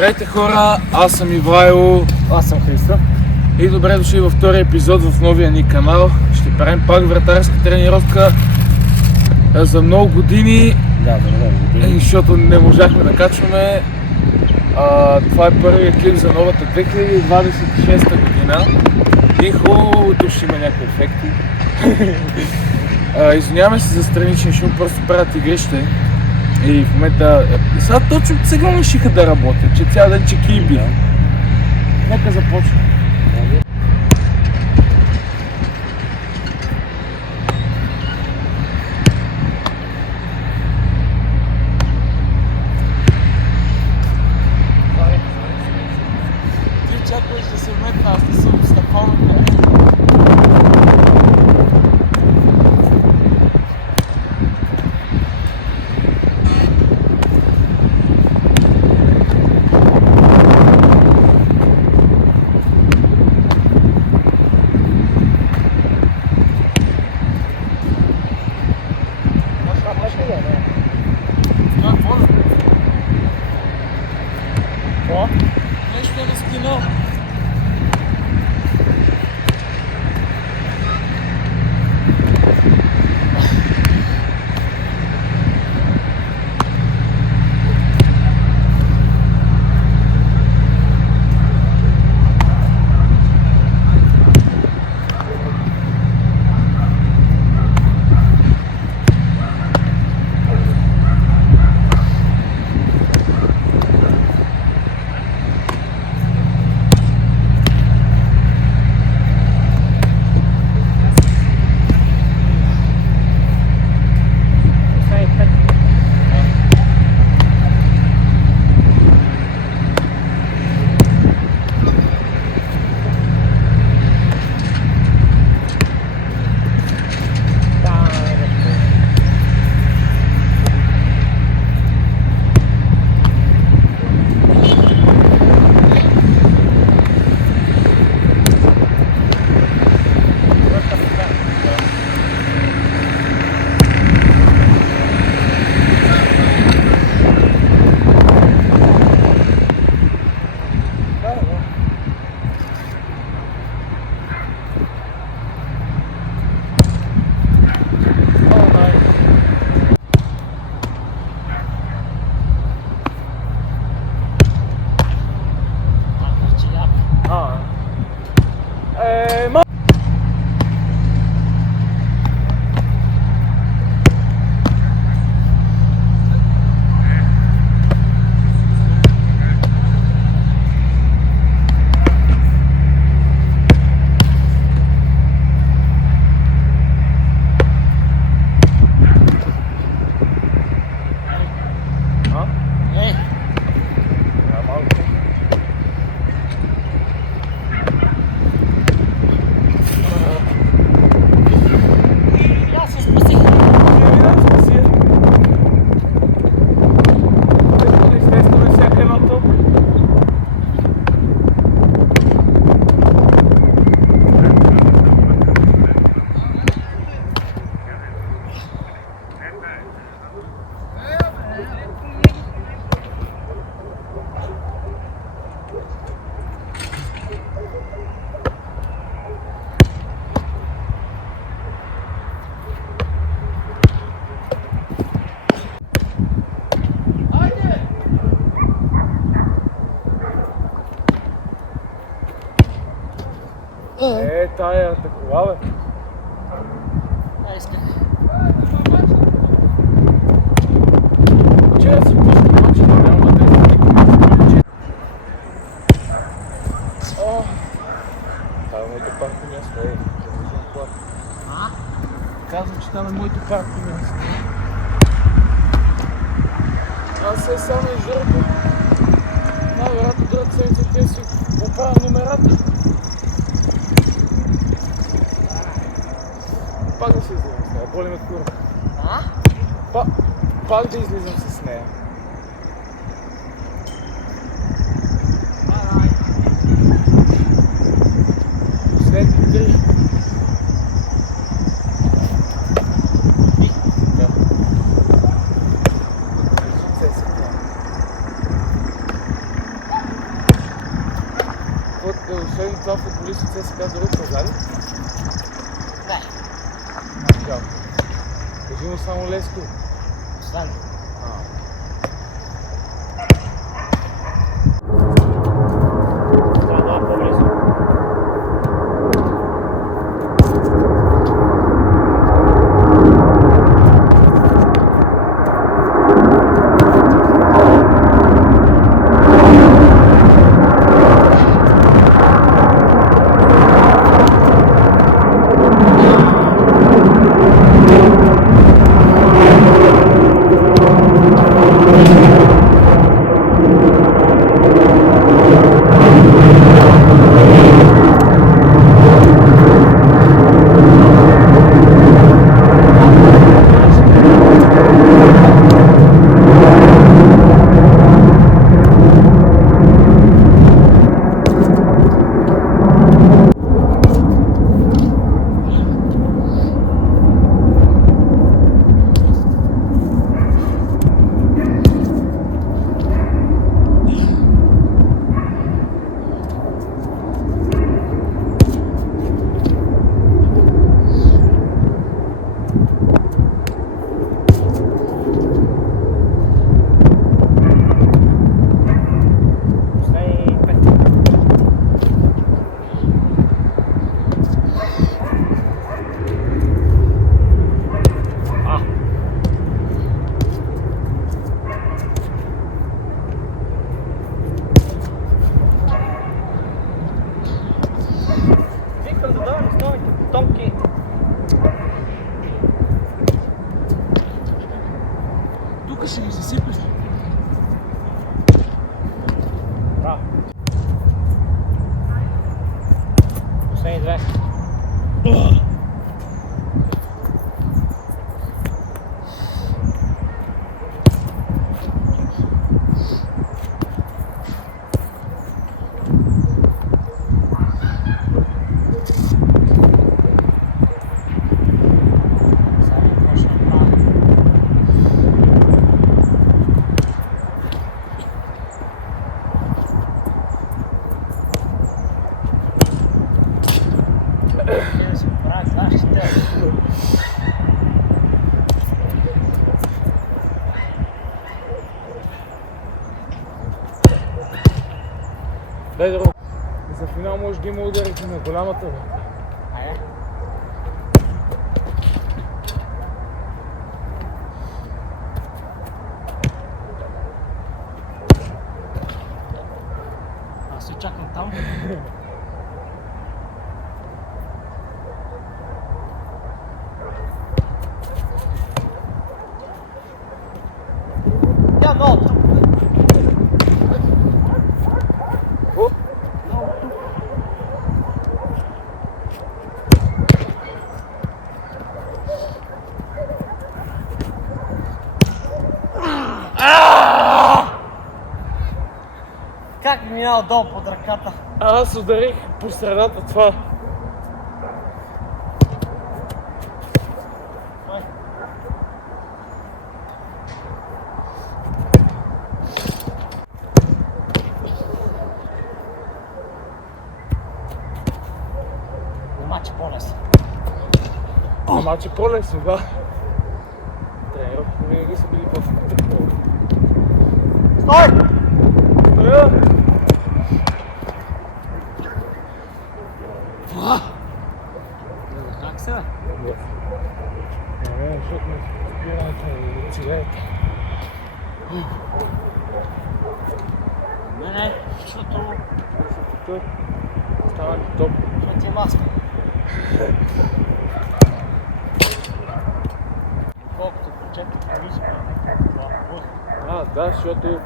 Здравейте хора, аз съм Ивайло. Аз съм Христо. И добре дошли във втория епизод в новия ни канал. Ще правим пак вратарска тренировка за много години. Да, много години. Защото не можахме да качваме. Това е първият клип за новата 2026 година. И хубавото ще има някакви ефекти. Извиняваме се за страничен шум, просто правят игрище. И в момента... Сега точно сега решиха да работят, че цял ден чекиби. Да. Нека започнем. Ти чакаш да се вметна, аз не съм стъпалната. Нещо е на спина. Тая кола, бе. Исках. Вчера си пусна мача, но няма да е. Това е моето парко място, Казвам, че там е моето парко място. Аз се само изжърпам. Най-вероятно другата седмица те си поправям номерата. Пак да се излизам с нея, боли ме кура. Пак да излизам с нея. Последни 3. Да. последно това футболист от ЦСКА друг пазар? Не, Жалко. Кажи му само Леско. освен. Трябва да е по-близо. Викам да давам основните потомки. Тук ще ги засипеш. Браво. Последни две. Дай друг. За финал може да има ударите на голямата. Бе. Айде. Аз се чакам там. Я много тук. Как ми минава долу под ръката? Аз ударих по средата това. Ой. Ама че по-лесно. Ама че по-лесно, да. Тренировките винаги са били по-трудни. Стой! Стоя! Как се бе? Не, защото ме спирането на цигарета. Не, защото Той става ли топ. ти е маска. Колкото прочета предишно, Да, защото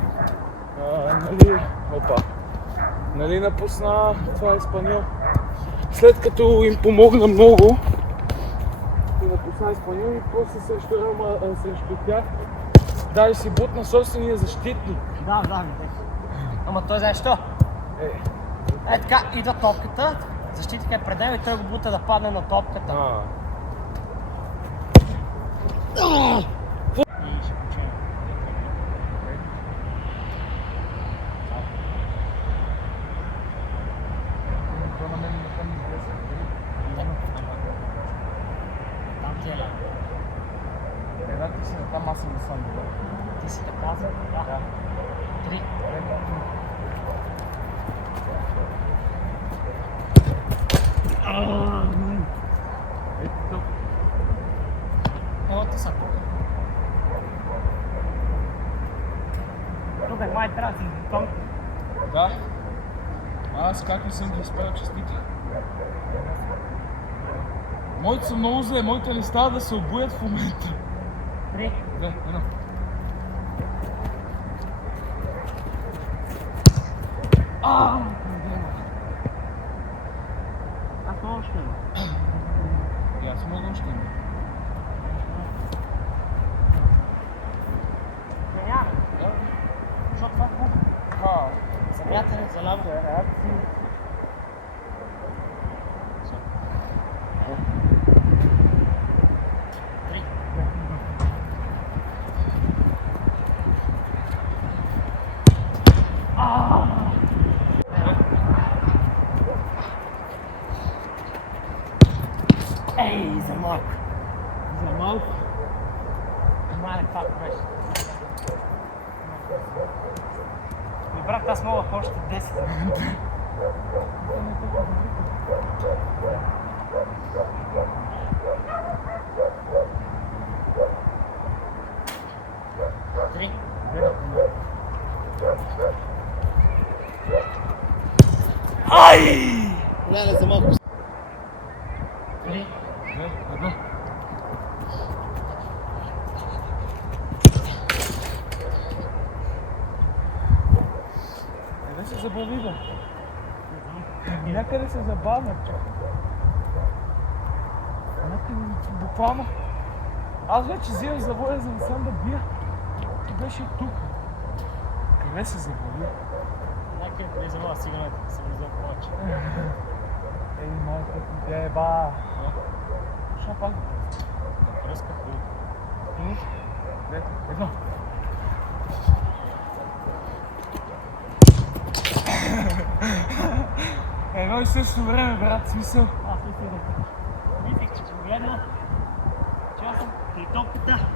нали, нали напусна това Испаньол. След като им помогна много и напусна Испаньол и после срещу тях дай си бутна собствения защитник. Да, видях. Ама той знаеш що? Е така, идва топката, защитник е пред него и той го бута да падне на топката. И ще почне. Аз не съм добър. Ти си да казвам? Да. 3. Ело ти са тук. Тук е май трябва да си бутон. Да. Аз как не съм ги изпел честити. Моите са много зле, моите не стават да се обуят в момента. 3. 2, 1. Аз много ще има. И аз много още има. Не няма. Да. Защото това е Ха. замятане за ляво. Реакции. Три. Ей, за малко. За малко. Мале, това беше. Ми брат, аз мога в още 10. Три. Ай! Леле, за малко. Три. 2, 1. Къде се забави, бе? Някъде се забавя, чак. Някъде буквално. Аз вече взимах завоя, за да сам да бия. Ти беше тук. Къде се забави? Някъде призрува, сигурно се влиза повече. Ей, майка ти деба. Шо пак? Пръска хубаво. 2, 1. Едно и също време, брат, смисъл. Аз мислих, че ще гледна. Че аз съм при топката.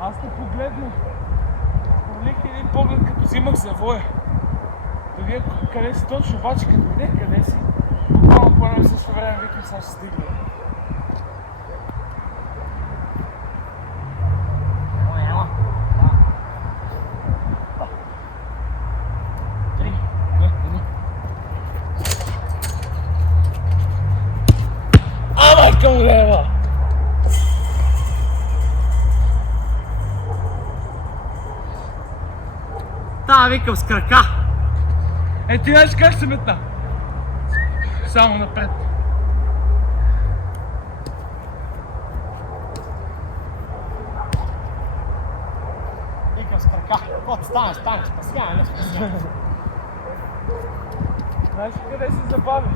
Аз те погледнах. Пролих един поглед, като взимах завоя. Да видя къде си точно, обаче като видях къде си. Буквално по едно и също време викам, сега ще стигна. Ела. Три. 2, 1. А, майка му лева! Та, викам с крака. Е, ти знаеш как се метна? Само напред. Викам с крака. Каквото стане, стане. Спасявай, не спасявай. Знаеш ли къде се забавиш?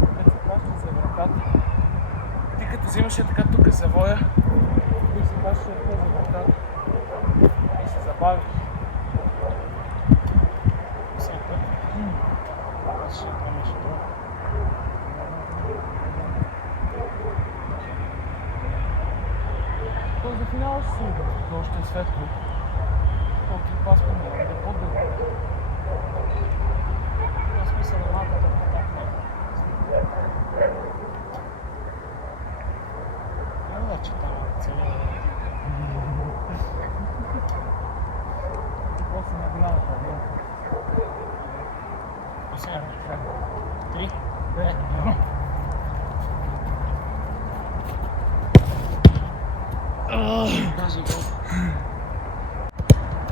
Къде се плаща за вратата. Ти като взимаш така тук завоя, тук се плаща за вратата. И се забавиш. Всеки път. Аз ще помеш това. То за финала ще се иде. То още е светло. Колко и пас помня, да по-дълго. Аз мисля да малко да потакне. Няма да чета целия. После на голямата, не? Сега. 3. 2, 1. Даже го.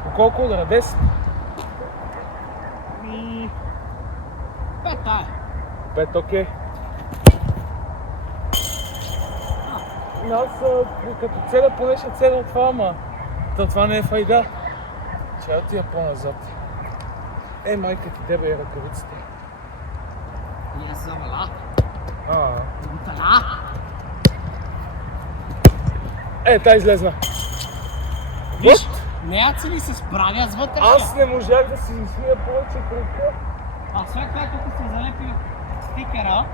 По колко удара? 10? Ми... 5, 5, окей. Аз като целя поне ще целя това, ама това не е файда. Ще отида по-назад. Е, майка ти дебе и ръкавиците. Не завала. А. Е, та излезна. Виж, неяци ли се справя с вътрешния? Аз не можах да си измия повече кръка. А сега тук се залепи стикера.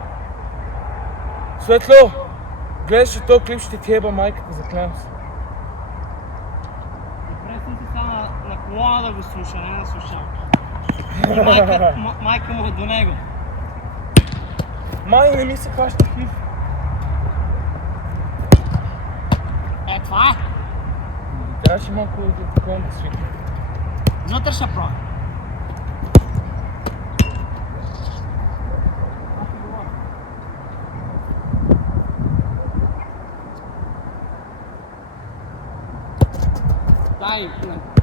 Светло, гледаш ли този клип, ще ти еба майката, заклевам се. Добре съм си сега на колона да го слуша, не на слушалка. Майка му е до него. Май, не ми се хваща хив. Това е. Трябваше малко да такова да свикне. Вътре ще пробвам. Дай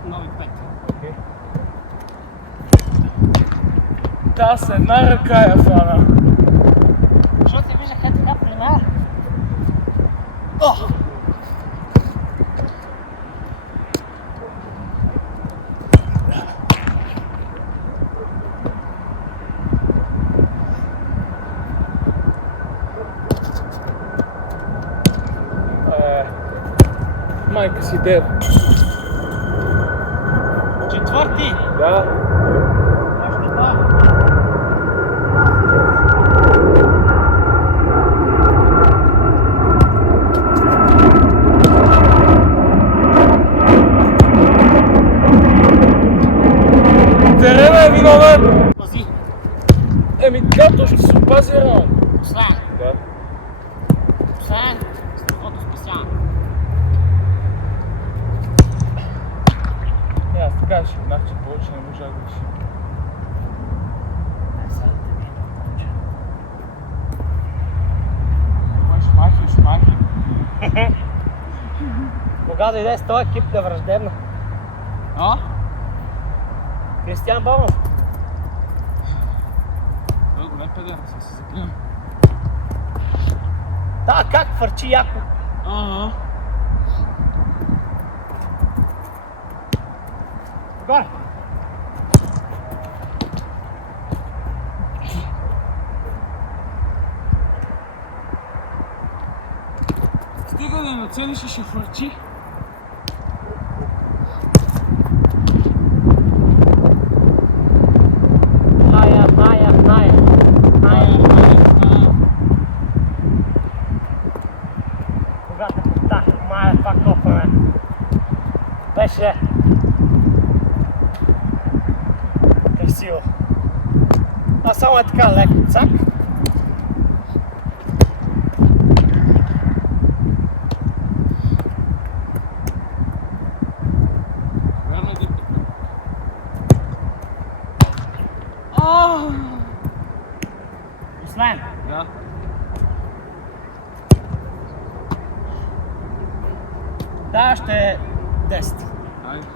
нови пет. Да, с една ръка я фана. Защото се вижда къде така при мен. О! Майка си дев. Четвърти! Да. Още два. Терена е виновен! Пази. Еми да, то ще се опази рано. Последен. Да. Последен. Страхотно спасяване. Аз така ще еднак, че повече не можа да реши. Шмахи. Кога дойде с този екип да враждебна? А? Кристиан Бонов. Той го не педе, се заклинам. Да, как фърчи яко. Ага. Горе. Стига да нацелиш и ще фърчи. Ная. Когато повтах, Майя, това копане беше красиво. А само е така леко цак. Верно е дипта. Освен. Да. Да, ще е 10. Айде.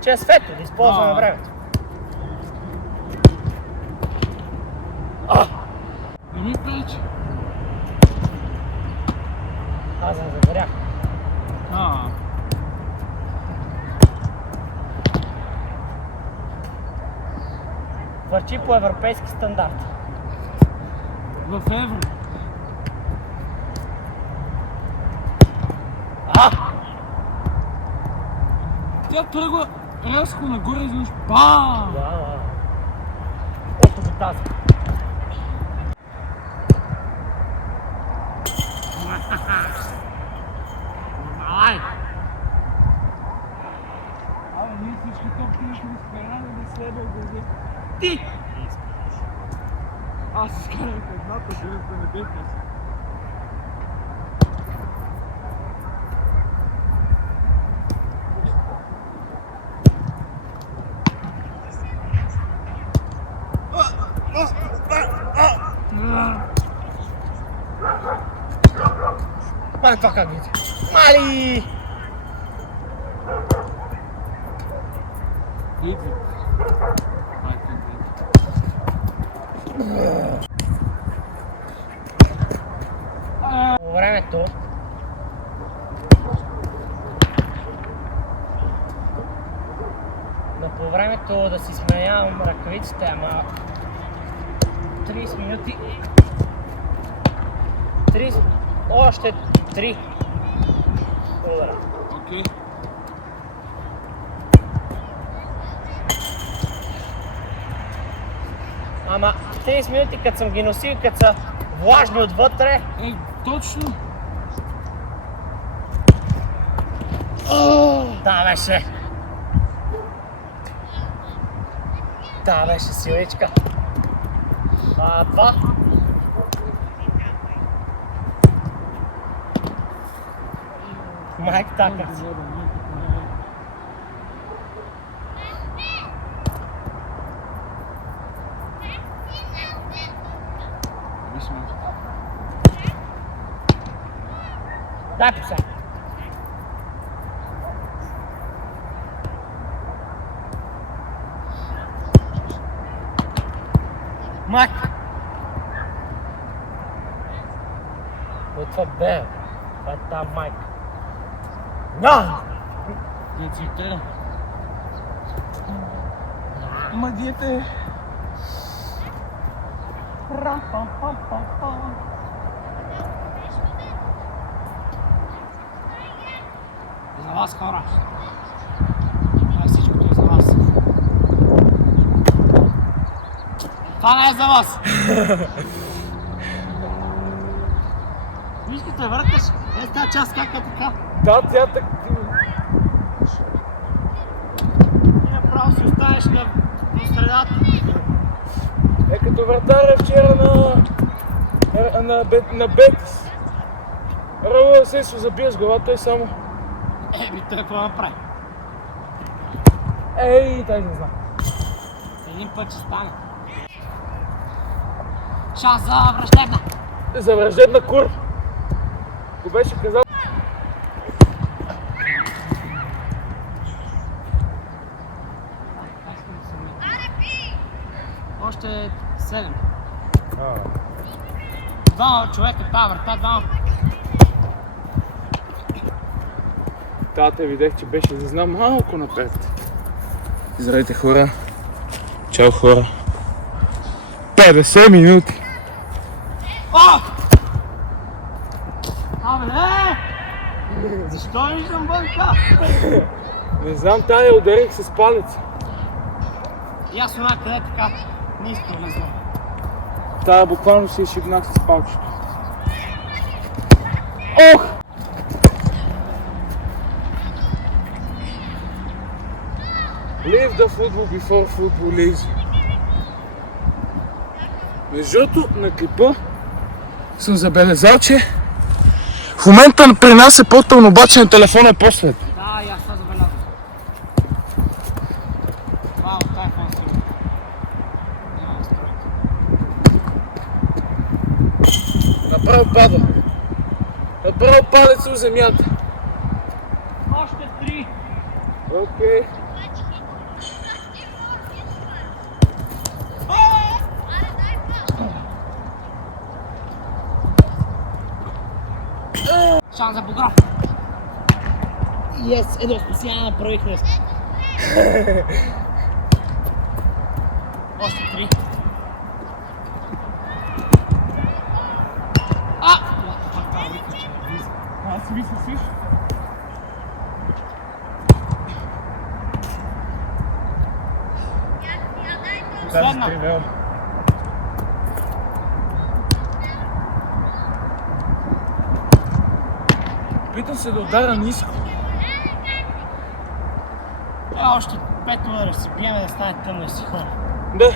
Че е светло, да използваме А. времето. Не ми пречи. Аз не загорях. Върчи по европейски стандарт. В евро. Тя тръгва рязко нагоре и изведнъж бам! Да. Ето го тази. Ай! Абе, ние всички топки не сме изкарали да се еба глави. Ти! Аз изкарах едната, другата не бих аз. Мале това как видите? Мали! Идви. По времето по времето да си сменявам ръкавиците, ама 30 минути. Още 3 удара. Окей. Ама 30 минути, като съм ги носил, като са влажни отвътре. Ей, точно. Да, беше. Да, беше силичка. 2-2. Майк Такърс. Дай по сега. Майк! Това бе. Това е там майк. На! Не цвете. Ма диете. За вас, хора. Това е всичкото е за вас. Това не е за вас. Виж като я върташ, е тази част как е така. Да, тя така... И направо си останеш на средата. Е като вратаря вчера на Бетис. Раул се забие с главата и само... Еми, той какво направи? Ей, тай не знам. Един път ще стане. Шанс за враждебна. За враждебна кур. Го беше казал. Още 7. Двама човека, тази врата, двама. Тата видях, че беше да знам малко напред. Здравейте хора. Чао хора. 50 минути. О! Абе, защо виждам вънка? Не знам, тая ударих с палец. И аз онак къде така, ниско не знам. Тая буквално си шибнах с палчето. Ох! Leave the football before football leaves. Между другото, на клипа съм забелязал, че в момента при нас е по-тъмно, обаче на телефона е по-свет. Да, и аз това забелязвам. Това от iPhone си. Няма настройки. Направо пада. Направо палец в земята. Още 3. Окей. Шанс за Богров. Yes, едно спасяване направихме. Още 3. Аз мисля си. Последна. Питам се да удара ниско. Още 5 удара си биеме да стане тъмно и си хора. Да.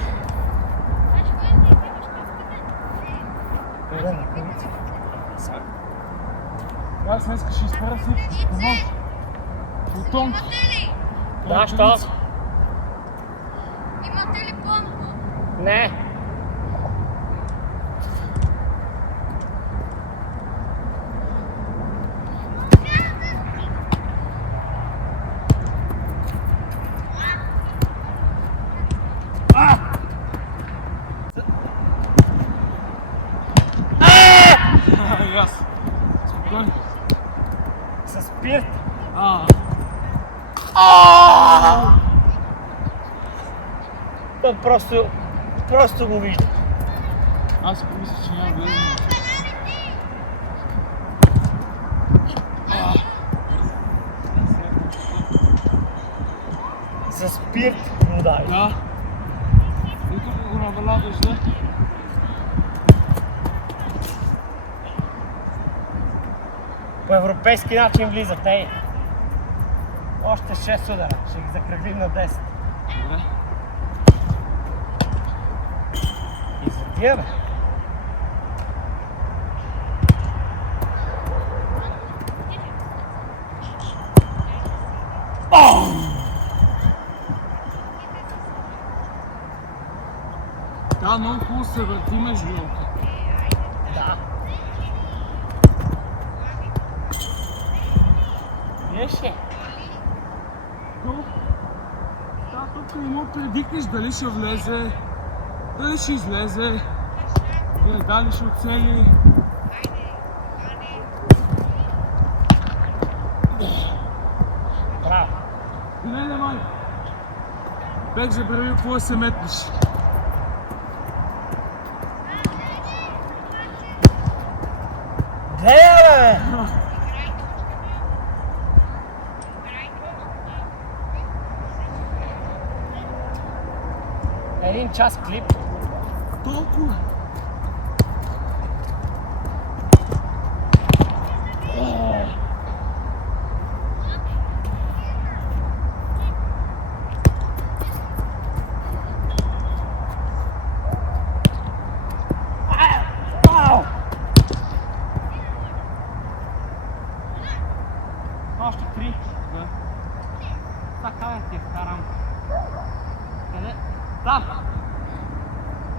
Аз днеска ще изпара всичко. Помощ. Бутонки. Да, що? Имате ли помпа? Не. Спокойно. С спирт. Той просто го вижда. Аз си помисля, че няма влезе. С спирт му дай. Да. И тук го набелязваш, да? По европейски начин влизат, ей. Още 6 удара, ще ги закръглим на 10. Добре. И за тия, бе. Да, много хубаво се върти между лопта. Да. Виж ли? Да, тук не му предикнеш дали ще влезе, дали ще излезе, дали ще оцели. Браво. Не, май. Бек забрави какво да се метнеш. Гледай, бе! Един час клип. Толкова. Още 3. Да. Така да ти вкарам. Къде? Там!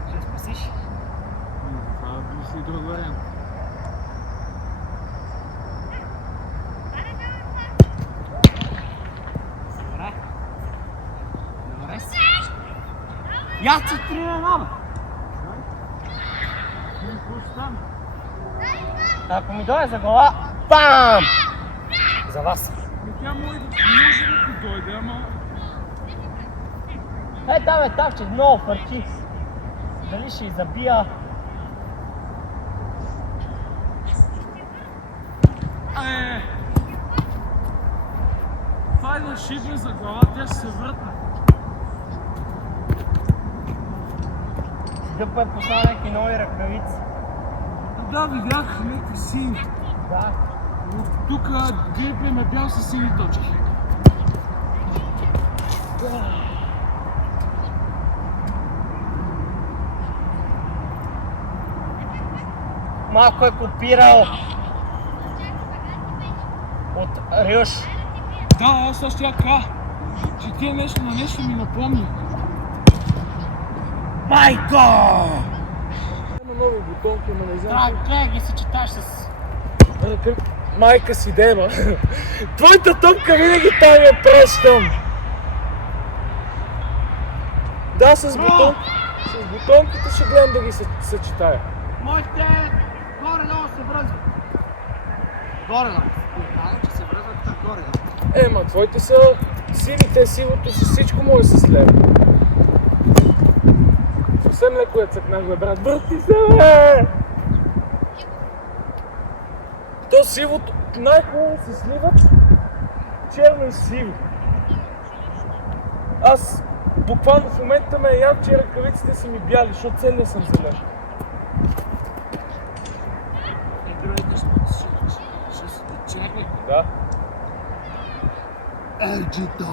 Ще спасиш? Това би си друг вариант. Добре. Добре си. Яца 3-1, бе! Ако ми дойде за глава, бам! За вас. Тя може да ти дойде, ама... Там, че много фърчи. Дали ще забия? Това е да шибне за глава, тя ще се въртне. Дъпа е послал някакви нови ръкавици. Да, видях някакви сини. Да. Тук грипа им е бял със сини точки. Малко е копирал от Рюш. Да, аз също така, че тия нещо на нещо ми напомня. Майко! Има нови бутонки, но не знам. Трябва ги съчеташ с... Майка си дева. Твоята топка винаги там я пращам. Да, с бутонките ще гледам да ги съчетая. Моите горе-долу се връзват. Горе-долу. Казвам, че се връзват така горе-долу. Ма твоите са силите, силото с всичко може да се слева. Съвсем леко я цъкнах, бе, брат. Върти се, бе! То сивото, най-хубаво се сливат черно и сиво. Аз буквално в момента ме яд, че ръкавиците са ми бяли, защото целия съм зелен. Да. Елджито!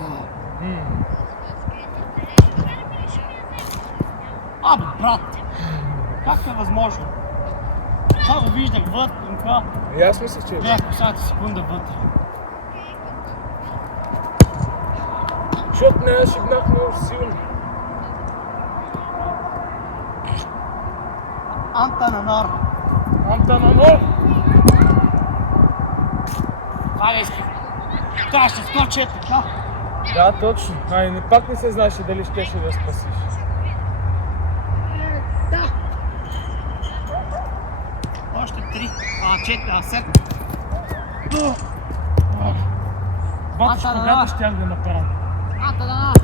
Абе, брат! Как е възможно? Това го виждах вътре. И аз мислех, че е. Бях последната секунда вътре. Защото не, аз шибнах много силно. Антананор. Антананор! Това ли исках? Това ще скочи е така. Да, точно. Пак не се знаеше дали щеше да спасиш. Да. Още 3. 4, 7. Батушка, когато щях да направя. Антананор.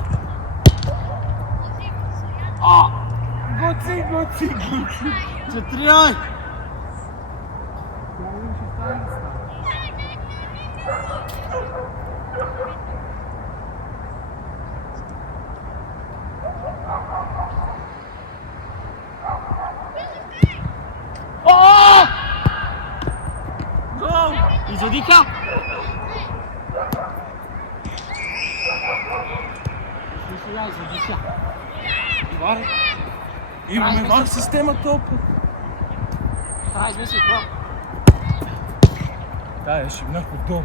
Гоци! 4. Извадих Така! Сега извади. Вар. Имаме вар система толкова. Трябва да измисли какво. Да, е шибнах отдолу.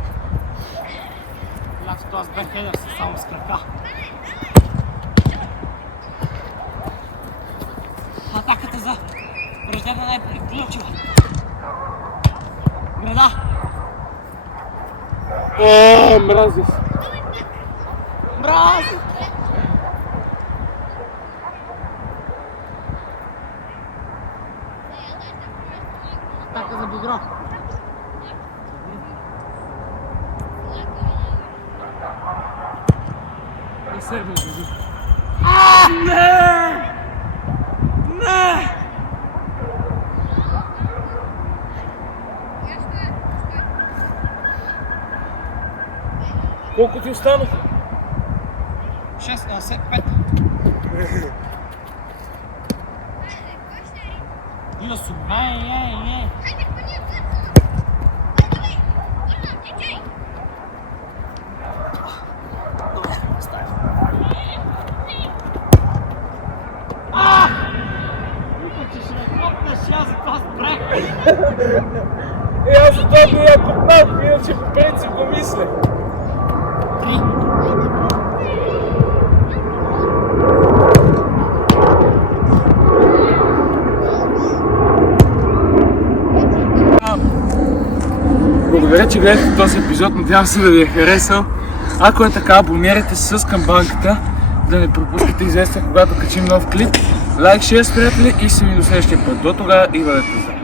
Лято това с бекхедър са само с крака. Атаката за враждебна не е приключила. Града! Мрази. Мрази! Атака за Бигро. Не се бъде. Не! Не! Колко ти останаха? 5. Юсу, ей. Добре, оставя. Че ще ме хлопнеш я за този брек. Аз за това не я купнах, иначе по принцип го мисля. 3. Благодаря, че гледахте този епизод, надявам се да ви е харесал. Ако е така, абонирайте се с камбанката, да не пропускате известия, когато качим нов клип. Лайк, шер с приятели и се видим до следващия път. До тогава и бъдете здрави!